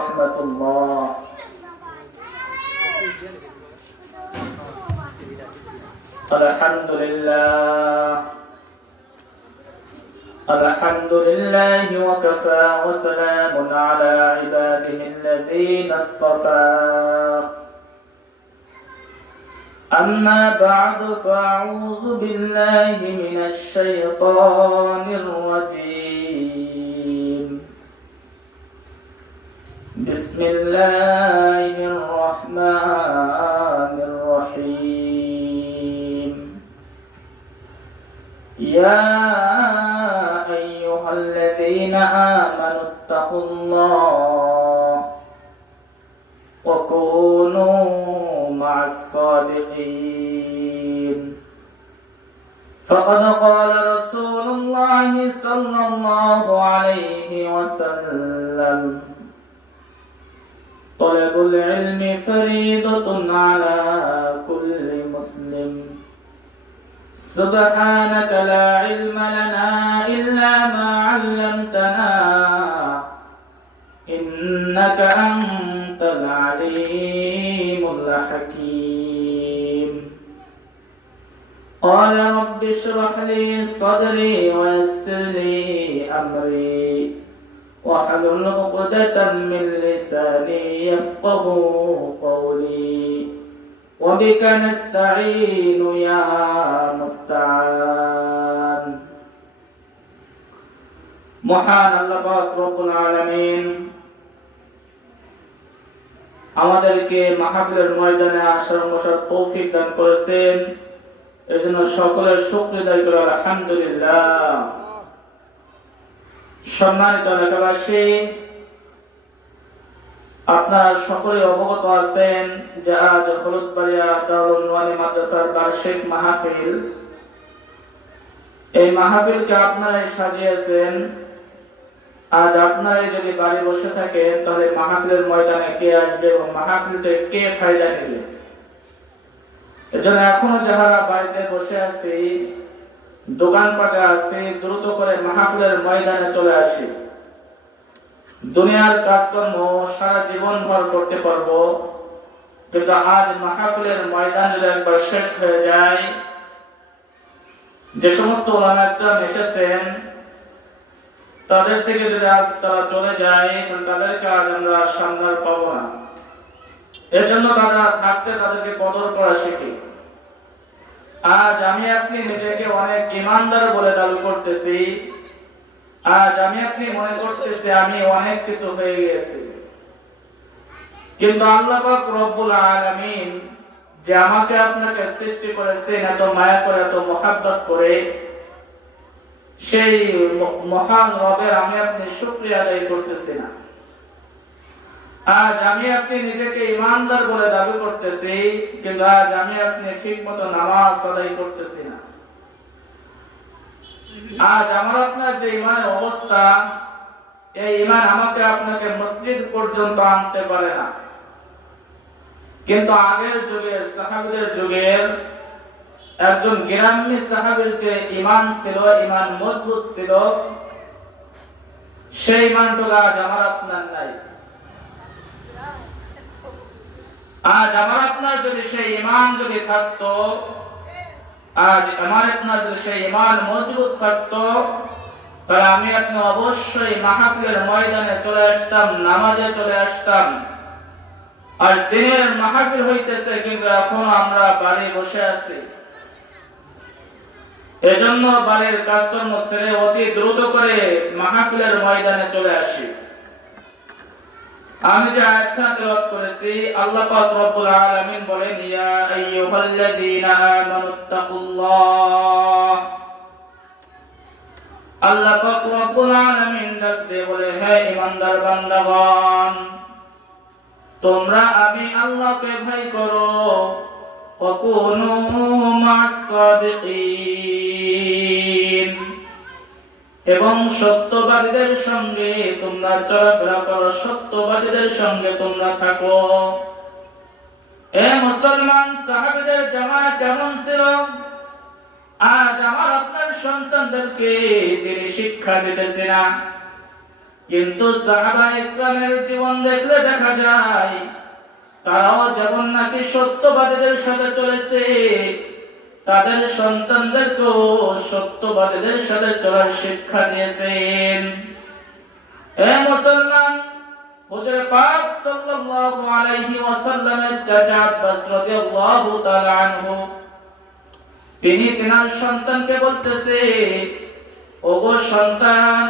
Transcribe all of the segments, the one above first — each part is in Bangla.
ورحمة الله. الحمد لله وكفى وسلام على عباده الذين اصطفى. أما بعد فأعوذ بالله من الشيطان الرجيم. بسم الله الرحمن الرحيم. يا أيها الذين آمنوا اتقوا الله وكونوا مع الصادقين. فقد قال رسول الله صلى الله عليه وسلم: طلب العلم فريضة على كل مسلم. سبحانك لا علم لنا إلا ما علمتنا إنك أنت العليم الحكيم. قال رب اشرح لي صدري ويسر لي أمري واحلل عقدة من لساني يفقهوا قولي وبك نستعين يا مستعان. মহান আল্লাহ পাক রব্বুল আলামিন আমাদেরকে মাহফিলের ময়দানে আসার বসার তৌফিক দান করেছেন, এজন্য সকলের শুকরিয়া আদায় করি আলহামদুলিল্লাহ। সম্মানিত এলাকাবাসী, আপনারা সকলে অবগত আছেন যে আজ হলুদবাড়িয়া দারুল নুরানি মাদ্রাসার বার্ষিক মাহফিল। এই মাহফিলকে আপনারা সাজিয়েছেন। আজ আপনারা যদি বাড়ি বসে থাকেন তাহলে মাহফিলের ময়দানে কে আসবে এবং মাহফিলতে কে ফায়দা নেবে? এজন্য এখনো যারা বাড়িতে বসে আছি, দোকানপাটে আছি, দ্রুত করে মাহফিলের ময়দানে চলে আসি। দুনিয়ার কাজকর্ম সারা জীবন ভর করতে পারবো, কিন্তু আজ মাহফিলের ময়দান যদি একবার শেষ হয়ে যায়, যে সমস্ত উলামা একরাম এসেছেন তাদের থেকে যদি আজ তারা চলে যায় তাহলে তাদেরকে আজ আমরা সামনে পাবো না। এজন্য তারা থাকতে তাদেরকে কদর করা শিখি। আজ আমি আপনি নিজেকে অনেক ইমানদার বলে দাবি করতেছি, আজ আমি আপনি মনে করতেছি আমি অনেক কিছু হয়ে গেছি, কিন্তু আল্লাহ পাক রব্বুল আলামিন যে আমাকে আপনাকে সৃষ্টি করেছেন এত মায়া করে, এত মহব্বত করে, সেই মহান রবের আমি আপনি শুকরিয়া আদায় করতেছি না। আজ আমি আপনি নিজেকে ইমানদার বলে দাবি করতেছি, কিন্তু আজ আমি আপনি ঠিক মতো নামাজ আদায় করতেছি না। আজ আমার আপনার যে ইমানের অবস্থা, এই ইমান আমাকে আপনাকে মসজিদ পর্যন্ত আনতে পারে না। কিন্তু আগের যুগের সাহাবীদের যুগের একজন গ্রাম্য সাহাবীর যে ইমান ছিল, ইমান মজবুত ছিল, সেই ইমানটুকু আজ আমার আপনার নাই। আজ আমার আপনার যদি সেই ইমান যদি থাকতো, আজ আমার আপনার যদি সেই ইমান মজবুত থাকতো, তাহলে আমি আপনি অবশ্যই মাহফিলের ময়দানে চলে আসতাম, নামাজে চলে আসতাম। আর দিনের মাহফিল হইতেছে, কিন্তু এখন আমরা বাড়ি বসে আছি। এজন্য বাড়ির কাজকর্ম ছেড়ে অতি দ্রুত করে মাহফিলের ময়দানে চলে আসি। আমি যে আয়াতটা তেলাওয়াত করেছি, আল্লাহ পাক রব্বুল আলামিন বলেন, ইয়া আইয়ুহাল্লাযীনা আমানুত্তাকুল্লাহ। আল্লাহ পাক রব্বুল আলামিন ডাকতে বলে, হে ঈমানদার বান্দাগণ, তোমরা আমি আল্লাহকে ভয় করো, ওয়াকুনু মা'আস সাদিকিন, এবং সত্যবাদীদের সঙ্গে তোমরা চলাফেরা করো, সত্যবাদীদের সঙ্গে তোমরা থাকো। এ মুসলমান, সাহাবীদের জামানা কেমন ছিল? আজ আমার আপনার সন্তানদেরকে তিনি শিক্ষা দিতেছে না। কিন্তু সাহাবায়ে কেরামের জীবন দেখলে দেখা যায় তারাও যেমন নাকি সত্যবাদীদের সাথে চলেছে, তাদের সন্তানদেরকেও সত্যবাদীদের সাথে চলার শিক্ষা দিয়েছেন। হে মুসলমান, হুজুর পাক সাল্লাল্লাহু আলাইহি ওয়াসাল্লামের চাচা আব্বাস রাদিয়াল্লাহু তাআলা আনহু তিনি তিনার সন্তানকে বলতেছে, ওগো সন্তান,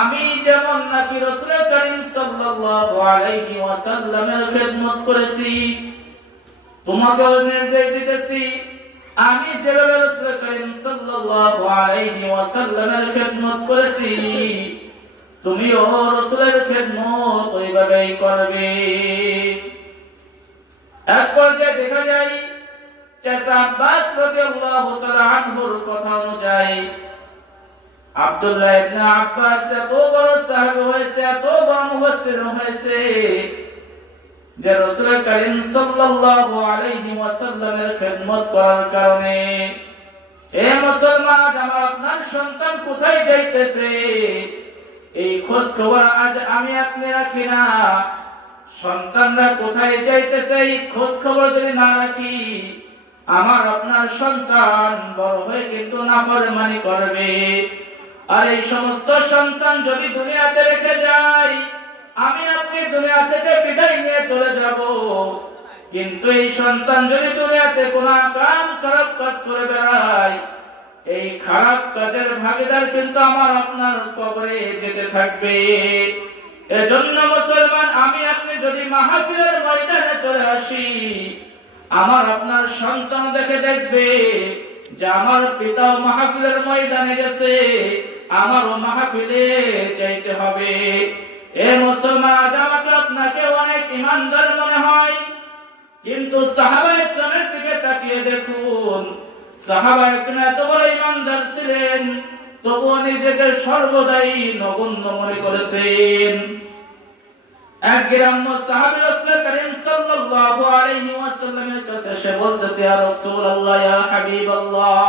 আমি যেমন নাকি রাসূল করিম সাল্লাল্লাহু আলাইহি ওয়াসাল্লামের খিদমত করেছি, তোমাকেও নির্দেশ দিতেছি আমি যেভাবে রাসূল করিম সাল্লাল্লাহু আলাইহি ওয়াসাল্লামের খিদমত করেছি তুমিও রাসূলের খিদমত ওইভাবেই করবে। এক পর্যায়ে দেখা যায় চাচা আব্বাস রাদিয়াল্লাহু তাআলা আনহুর কথা অনুযায়ী আব্দুল্লাহ ইবনে আব্বাস এত বড় সাহাবী হয়েছে, এত বড় মুফাসসির হয়েছে যে রাসূল করিম সাল্লাল্লাহু আলাইহি ওয়াসাল্লামের খিদমত করার কারণে এ মুসলমান, আমার আপনার সন্তান কোথায় যাইতেছে এই খোঁজ খবর আজ আমি আপনি রাখি না। সন্তানরা কোথায় যাইতেছে এই খোঁজ খবর যদি না রাখি, আমার আপনার সন্তান বড় হয়ে কিন্তু নাফরমানি করবে। আর এই সমস্ত সন্তান যদি দুনিয়াতে রেখে যায়, আমি আপনি দুনিয়া থেকে বিদায় নিয়ে চলে যাব, কিন্তু এই সন্তান যদি দুনিয়াতে কোনো খারাপ কাজ করে বেড়ায়, এই খারাপ কাজের ভাগীদার কিন্তু আমার আপনার কবরে যেতে থাকবে। এজন্য মুসলমান, আমি আপনি যদি মাহফিলের ময়দানে চলে আসি, আমার আপনার সন্তান দেখবে যে আমার পিতা মাহফিলের ময়দানে গেছে, আমারও মাহফিলে যাইতে হবে। এ মুসলমান, আজ আমাকে আপনাকে অনেক ইমানদার মনে হয়, কিন্তু সাহাবায়ে কেরামের দিকে তাকিয়ে দেখুন, সাহাবায়ে কেরাম এত বড় ইমানদার ছিলেন, তবুও নিজেকে সর্বদাই নগণ্য মনে করেছেন। এক গ্রাম্য সাহাবী রাসূল করিম সাল্লাল্লাহু আলাইহি ওয়াসাল্লামের কাছে এসে বলতেছে, ইয়া রাসূলুল্লাহ, ইয়া হাবিবাল্লাহ,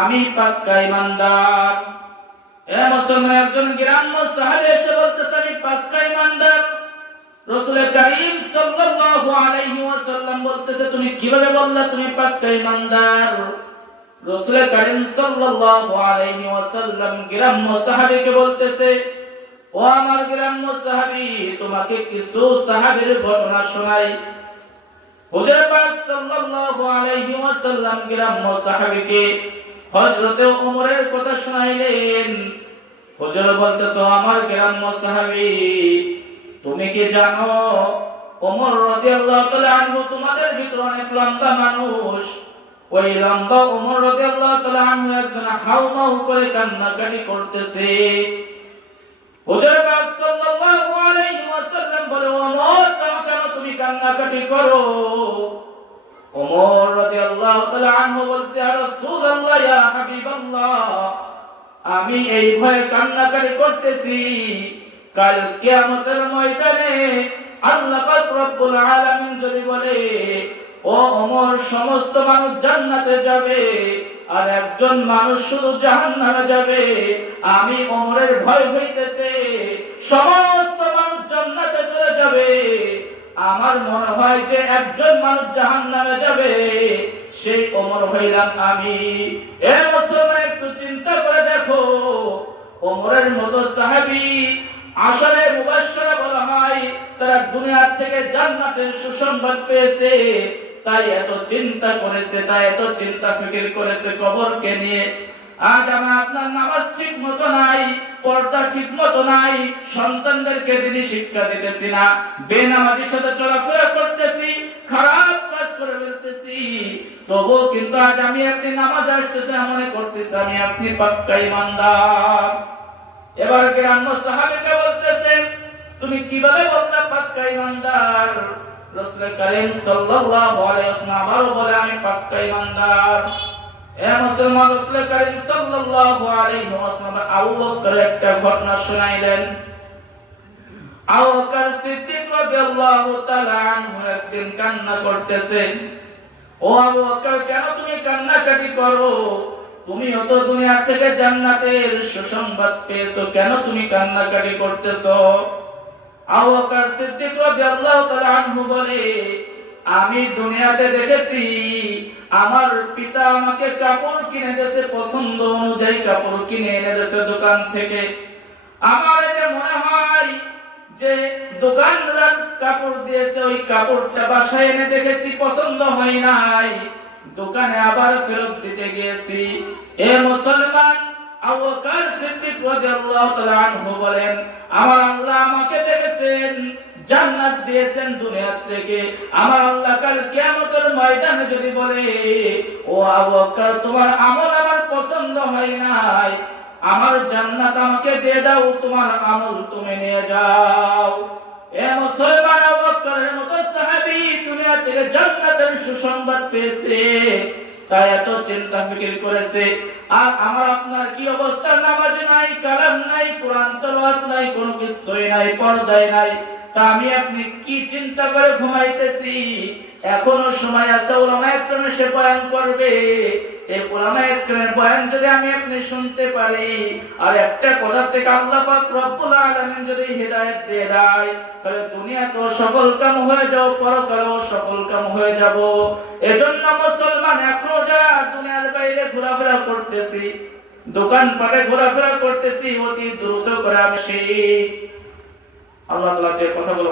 আমি পাক্কা ইমানদার। এ মুসলমান, একজন গ্রাম্য সাহাবী এসে বলতেছে, আমি পাক্কা ইমানদার। রাসূল করিম সাল্লাল্লাহু আলাইহি ওয়াসাল্লাম বলতেছে, তুমি কিভাবে বললা তুমি পাক্কা ইমানদার? রাসূল করিম সাল্লাল্লাহু আলাইহি ওয়াসাল্লাম গ্রাম্য সাহাবীকে বলতেছে, ও আমার গ্রাম্য সাহাবী, তোমাকে কিছু সাহাবীর ঘটনা শোনাই। হুজুর পাক সাল্লাল্লাহু আলাইহি ওয়াসাল্লাম গ্রাম্য সাহাবীকে হযরত ওমরের কথা শোনাইলেন। হুজুর বলতেছে, আমার গ্রাম্য সাহাবী, তুমি কি জানো ওমর রাদিয়াল্লাহু তাআলা আনহু তোমাদের ভিতর অনেক লম্বা মানুষ, ওই লম্বা ওমর রাদিয়াল্লাহু তাআলা আনহু একদিন হাউমাউ করে কান্নাকাটি করতেছে। হুজুর পাক সাল্লাল্লাহু আলাইহি ওয়াসাল্লাম বলে, ওমর, কেন তুমি কান্নাকাটি করো? ওমর রাদিয়াল্লাহু তাআলা আনহু বলছে, ইয়া রাসূলুল্লাহ, ইয়া হাবিবাল্লাহ, আমি এই ভয়ে কান্নাকাটি করতেছি, কাল কিয়ামতের ময়দানে আল্লাহ পাক রব্বুল আলামিন যদি বলে, ও ওমর, সমস্ত মানুষ জান্নাতে যাবে আর একজন মানুষ শুধু জাহান্নামে যাবে, আমি ওমরের ভয় হইতেছে সমস্ত মানুষ জান্নাতে চলে যাবে, আমার মনে হয় যে একজন মানুষ জাহান্নামে যাবে, সেই ওমর হইলাম আমি। এ মুসলমান, একটু চিন্তা করে দেখো, ওমরের মতো সাহাবী আসলে মুবাশশারা বলা হয়, তারা দুনিয়া থেকে জান্নাতের সুসংবাদ পেয়েছে, তাই এত চিন্তা করেছে, তাই এত চিন্তা ফিকির করেছে কবরকে নিয়ে। আজ আমার আপনার নামাজ ঠিক মতো নাই, পর্দা ঠিক মতো নাই, সন্তানদেরকে দিনী শিক্ষা দিতেছি না, বেনামাজির সাথে চলাফেরা করতেছি, খারাপ কাজ করে ফেলতেছি, তবুও কিন্তু আজ আমি আপনি নামাজ আসতেছি না, মনে করতেছি আমি আপনি পাক্কা ইমানদার। এবার গ্রাম্য সাহাবীকে বলতেছেন, তুমি কিভাবে বললা পাক্কা ইমানদার? রাসূল করিম সাল্লাল্লাহু আলাইহি ওয়াসাল্লাম আবারও বলে, আমি পাক্কা ইমানদার। এ মুসলমান, রাসূল করিম সাল্লাল্লাহু আলাইহি ওয়াসাল্লাম আবু বকরের একটা ঘটনা শোনাইলেন। আবু বকর সিদ্দিক রাদিয়াল্লাহু তাআলা আনহু একদিন কান্না করতেছেন। ও আবু বকর, কেন তুমি কান্নাকাটি করো? তুমিও তো দুনিয়া থেকে জান্নাতের সুসংবাদ পেয়েছো, কেন তুমি কান্নাকাটি করতেছো? আবু বকর সিদ্দিক রাদিয়াল্লাহু তাআলা আনহু বলে, আমি দুনিয়াতে দেখেছি আমার পিতা আমাকে কাপড় কিনে দিয়েছে, পছন্দ অনুযায়ী কাপড় কিনে এনে দিয়েছে দোকান থেকে। আমার এটা মনে হয় যে দোকানদার কাপড় দিয়েছে, ওই কাপড়টা বাসায় এনে দেখেছি পছন্দ হয় নাই, দোকানে আবার ফেরত দিতে গিয়েছি। এ মুসলমান, আবু বকর সিদ্দিক রাদিয়াল্লাহু তাআলা আনহু বলেন, আমার আল্লাহ আমাকে দেখেছেন, জান্নাত দিয়েছেন দুনিয়া থেকে। আমার আল্লাহ কাল কিয়ামতের ময়দানে যদি বলে, ও আবু বকর তোমার আমল আমার পছন্দ হয় নাই, আমার জান্নাত আমাকে দিয়ে দাও, তোমার আমল তুমি নিয়ে যাও। এ মুসলমান, আবু বকরের মতো সাহাবী দুনিয়া থেকে জান্নাতের সুসংবাদ পেয়েছে, তাই এত চিন্তা ফিকির করেছে। আর আমার আপনার কি অবস্থা? নামাজ নাই, কালাম নাই, কোরআন তেলাওয়াত নাই, কোনো কিছুই নাই, পর্দায় নাই, তা আমি আপনি কি চিন্তা করে ঘুমাইতেছি? এখনো সময় আছে, উলামায়ে কেরাম সে বয়ান করবে। এই উলামায়ে কেরামের বয়ান যদি আমি আপনি শুনতে পারি, আর একটা কথা থেকে আল্লাহ পাক রব্বুল আলামিন যদি হিদায়াত দিয়ে দেয়, তাহলে দুনিয়াতেও সফল কাম হয়ে যাও, পরকালেও সফল কাম হয়ে যাব। এজন্য মুসলমান, এখনো যারা দুনিয়ার বাইরে ঘোরাফেরা করতেছি, দোকানপাটে ঘোরাফেরা করতেছি, অতি দ্রুত করে আসি। আল্লাহ তাআলা যে কথাগুলো